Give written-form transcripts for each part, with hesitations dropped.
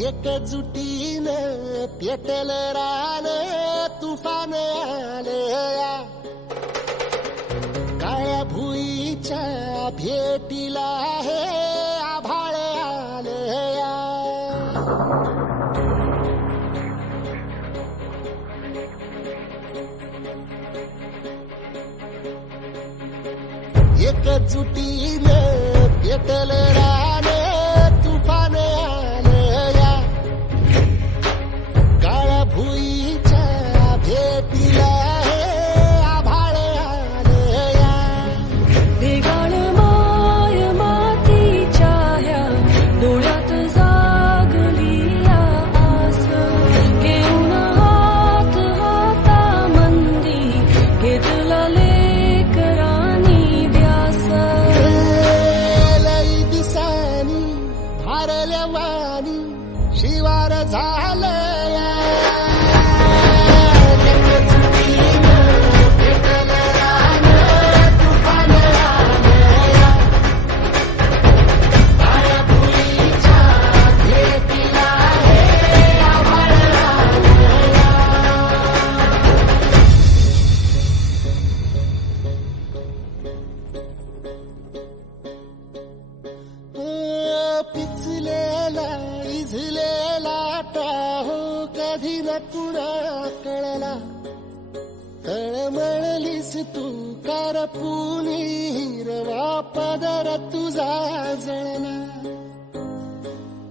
एकजुटीनं पेटलं रान तुफान आलया काळ्या भुईच्या भेटीला हे आभाळ आलया एकजुटीनं पेटलं रान तुफान आलया काळ्या भुईच्या भेटीला हे आभाळ आलया वेगाळ माय मातीच्या ह्या डोळ्यात जागली या आस घेऊन हात हातामंदी घेतला लेकरांनी ध्यास लई दिसानी भारल्या वाणी शिवार झालया पिचलेला इझलेला टाहो कधी न कुणा कळला तळमळलीस तू कारपुनी हिरवा पदर तुझा जळला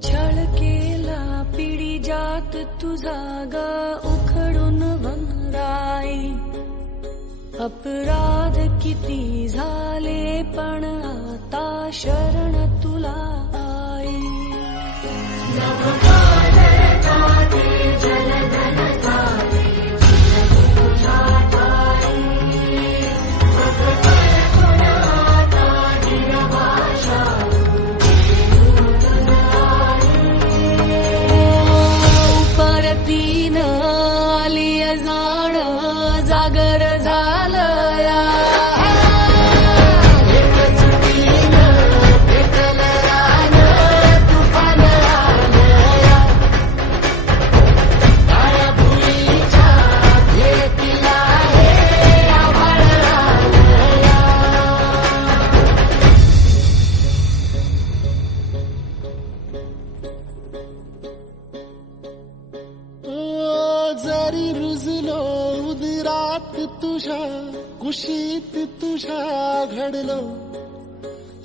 छळ केला पिढी जात तुझा ग उखडून वंगराई अपराध किती झाले पण आता शरण तुला आई परतीन आली जाण जागर झालया जरी रुजलो उदरात तुझ्या कुशीत तुझ्या घडलो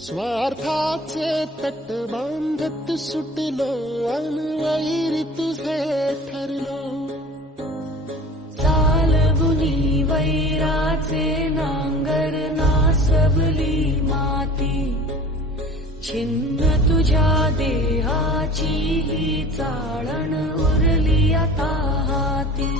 स्वार्थाचे तट बांधत सुटलो अनवैरी तुझे ठरलो चालवुनी वैराचे नांगर नासवली माती छिन्न तुझ्या देहाची ही चाळण उरली आता हाती